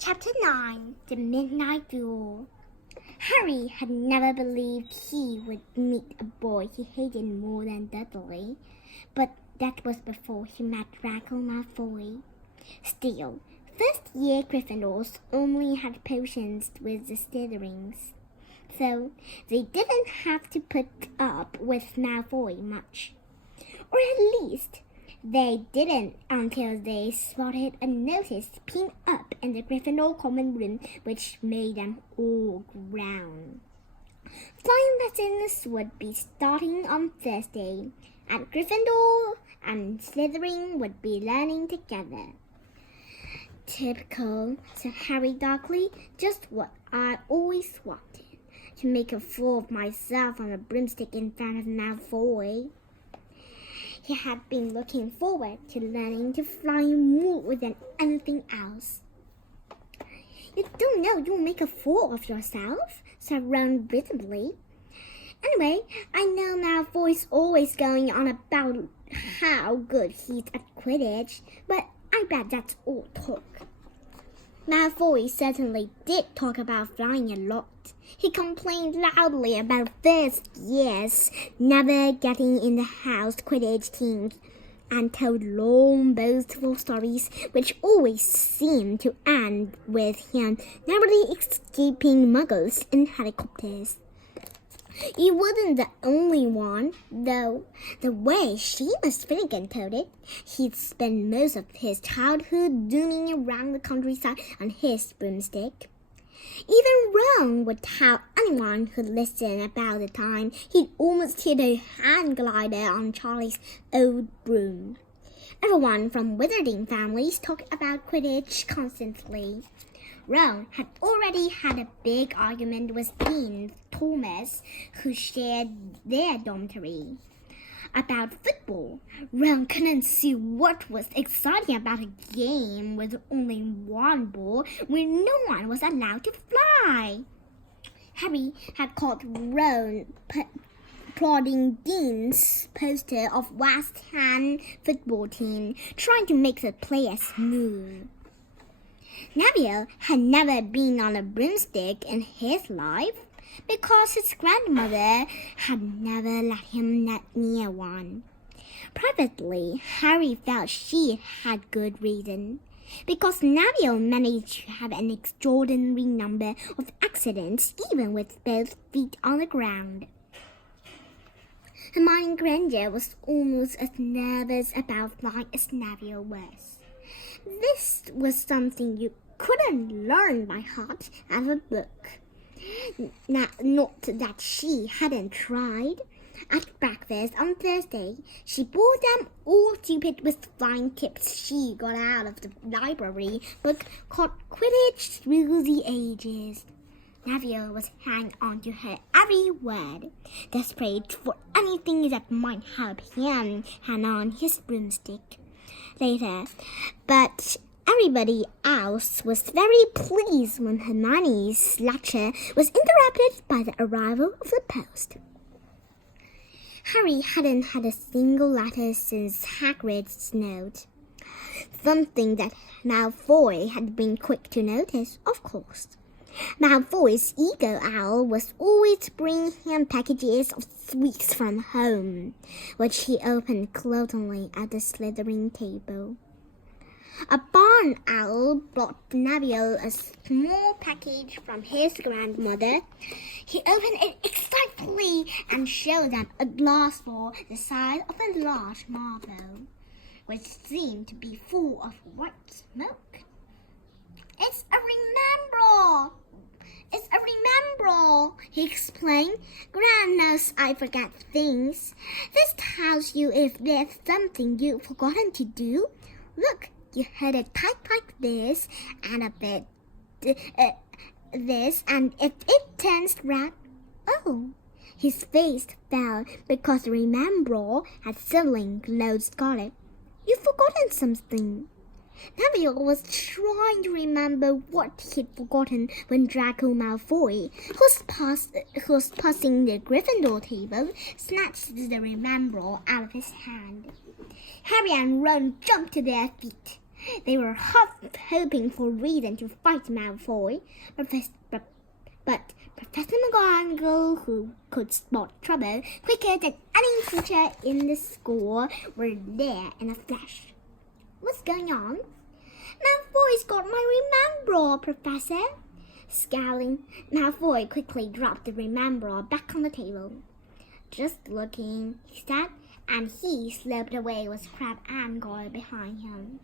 Chapter 9 The Midnight Duel. Harry had never believed he would meet a boy he hated more than Dudley, but that was before he met Draco Malfoy. Still, first-year Gryffindors only had potions with the Slytherins, so they didn't have to put up with Malfoy much. Or at least, they didn't until they spotted a notice pinned up in the Gryffindor common room, which made them all groan. Flying lessons would be starting on Thursday, and Gryffindor and Slytherin would be learning together. Typical, said Harry darkly, just what I always wanted, to make a fool of myself on a broomstick in front of Malfoy. He had been looking forward to learning to fly more than anything else. You don't know you'll make a fool of yourself, said Ron visibly. Anyway, I know Malfoy's always going on about how good he's at Quidditch, but I bet that's all talk. Malfoy certainly did talk about flying a lot. He complained loudly about first years never getting in the house Quidditch teams and told long boastful stories which always seemed to end with him narrowly escaping muggles in helicopters. He wasn't the only one, though. The way Seamus Finnegan told it, he'd spent most of his childhood zooming around the countryside on his broomstick. Even Ron would tell anyone who'd listen about the time he'd almost hit a hand glider on Charlie's old broom. Everyone from Wizarding families talked about Quidditch constantly. Ron had already had a big argument with Dean Thomas, who shared their dormitory. About football, Ron couldn't see what was exciting about a game with only one ball where no one was allowed to fly. Harry had caught Ron prodding Dean's poster of West Ham football team, trying to make the players move. Neville had never been on a broomstick in his life because his grandmother had never let him get near one. Privately, Harry felt she had good reason, because Neville managed to have an extraordinary number of accidents even with both feet on the ground. Hermione Granger was almost as nervous about flying as Neville was. This was something you couldn't learn by heart out of a book. Not that she hadn't tried. At breakfast on Thursday, she bored them all stupid with flying tips she got out of the library book called Quidditch Through the Ages. Neville was hanging on to her every word, desperate for anything that might help him hang on his broomstick later, but everybody else was very pleased when Hermione's lecture was interrupted by the arrival of the post. Harry hadn't had a single letter since Hagrid's note, something that Malfoy had been quick to notice, of course. Malfoy's ego owl was always bringing him packages of sweets from home, which he opened gloatingly at the Slytherin table. A barn owl brought Neville a small package from his grandmother. He opened it excitedly and showed them a glass ball the size of a large marble, which seemed to be full of white smoke. It's a remembrall! It's a remembrall, he explained. Gran knows I forget things. This tells you if there's something you've forgotten to do. Look, you heard a type like this, and a bit this, and if it turns red, oh! His face fell because the remembrall had suddenly glowed scarlet. You've forgotten something. Neville was trying to remember what he'd forgotten when Draco Malfoy, who was passing the Gryffindor table, snatched the remembrall out of his hand. Harry and Ron jumped to their feet. They were hoping for a reason to fight Malfoy, but Professor McGonagall, who could spot trouble quicker than any teacher in the school, were there in a flash. What's going on? Malfoy's got my Remembrall, Professor. Scowling, Malfoy quickly dropped the Remembrall back on the table. Just looking, he said, and he slipped away with Crabbe and Goyle behind him.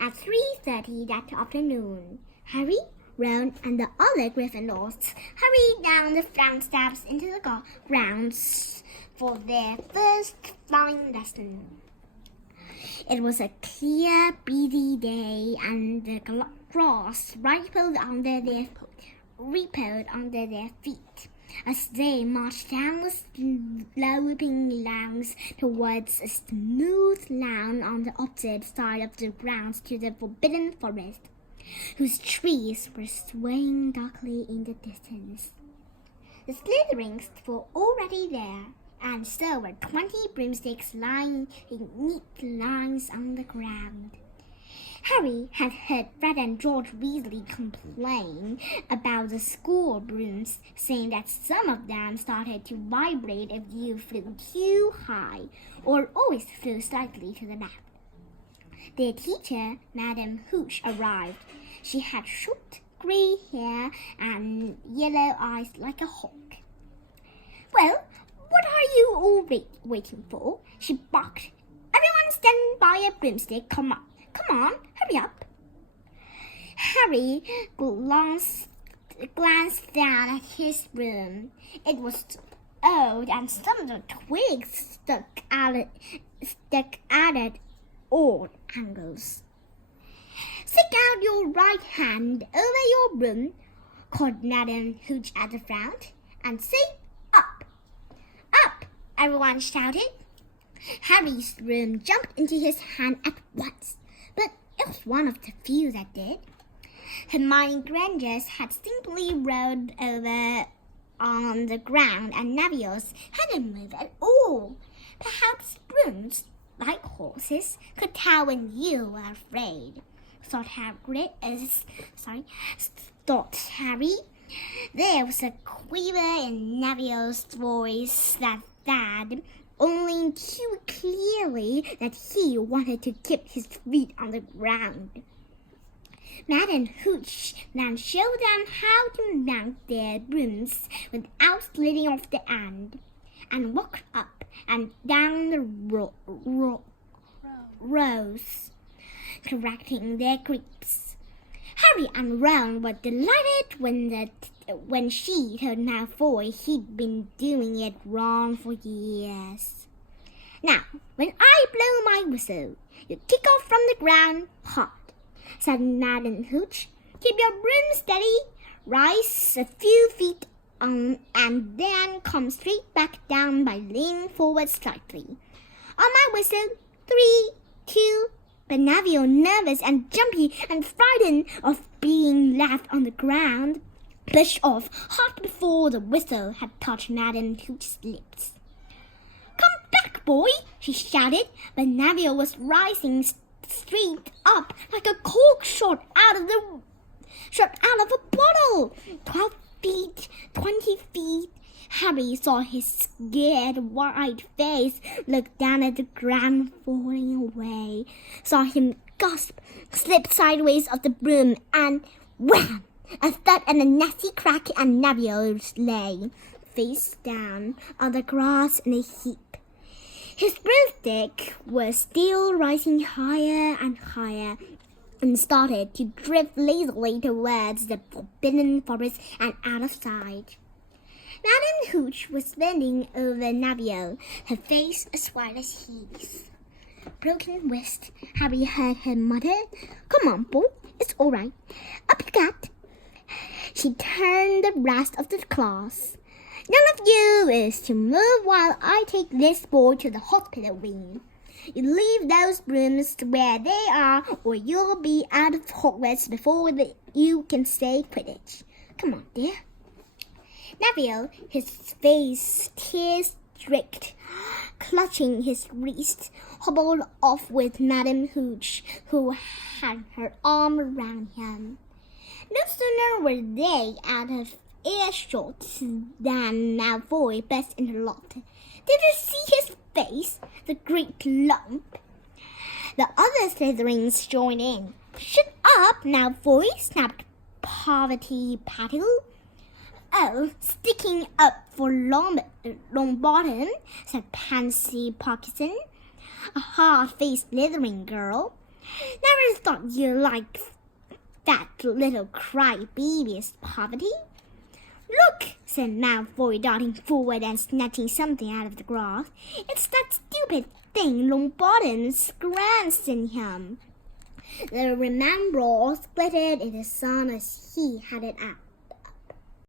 At 3:30 that afternoon, Harry, Ron, and the other Gryffindors hurried down the front steps into the grounds for their first flying lesson. It was a clear, breezy day, and the grass rippled under their feet as they marched down the sloping lawns towards a smooth lawn on the opposite side of the grounds to the Forbidden Forest, whose trees were swaying darkly in the distance. The Slytherins were already there, and so were 20 broomsticks lying in neat lines on the ground. Harry had heard Fred and George Weasley complain about the school brooms, saying that some of them started to vibrate if you flew too high, or always flew slightly to the left. Their teacher, Madame Hooch, arrived. She had short grey hair and yellow eyes like a hawk. "Well, what are you all waiting for?" she barked. "Everyone stand by a broomstick. Come on, hurry up." Harry glanced down at his broom. It was old, and some of the twigs stuck at at odd angles. "Stick out your right hand over your broom," called Madame Hooch at the front, "and say up." "Up!" everyone shouted. Harry's broom jumped into his hand at once, but it was one of the few that did. Hermione Granger's had simply rolled over on the ground, and Neville's hadn't moved at all. Perhaps brooms, like horses, could tell when you were afraid, thought Harry. There was a quiver in Neville's voice that said only too clearly that he wanted to keep his feet on the ground. Madame Hooch then showed them how to mount their brooms without sliding off the end, and walked up and down the rows, correcting their creeps. Harry and Ron were delighted when she told Malfoy he'd been doing it wrong for years. "Now, when I blow my whistle, you kick off from the ground hard," said Madame Hooch. "Keep your broom steady, rise a few feet and then come straight back down by leaning forward slightly. On my whistle, 3, 2, but Neville, nervous and jumpy and frightened of being left on the ground, pushed off hard before the whistle had touched Madame Hooch's lips. "Come back, boy!" she shouted, but Neville was rising straight up like a cork shot out of a bottle. 12 feet, 20 feet. Harry saw his scared, white face look down at the ground falling away, saw him gasp, slip sideways off the broom, and wham! A thud and a nasty crack, and Neville lay face down on the grass in a heap. His broomstick was still rising higher and higher, and started to drift lazily towards the Forbidden Forest and out of sight. Madame Hooch was bending over Neville, her face as white as his. Broken wrist, Harry heard her mutter. "Come on, boy, it's all right. Up you get." She turned the rest of the class. "None of you is to move while I take this boy to the hospital wing. You leave those brooms where they are, or you'll be out of Hogwarts before you can say Quidditch. Come on, dear." Neville, his face tear strict, clutching his wrist, hobbled off with Madame Hooch, who had her arm around him. No sooner were they out of earshot than Malfoy burst into the loft. Did you see his face? The great lump. The other Slytherins joined in. Shut up, Malfoy, snapped Poverty Patil. Oh, sticking up for Longbottom, said Pansy Parkinson, a hard-faced Slytherin girl. Never thought you liked that little crybaby, Poverty. Look, said Malfoy, darting forward and snatching something out of the grass. It's that stupid thing Longbottom's grandson him. The remembrance glittered in the sun as he had it out.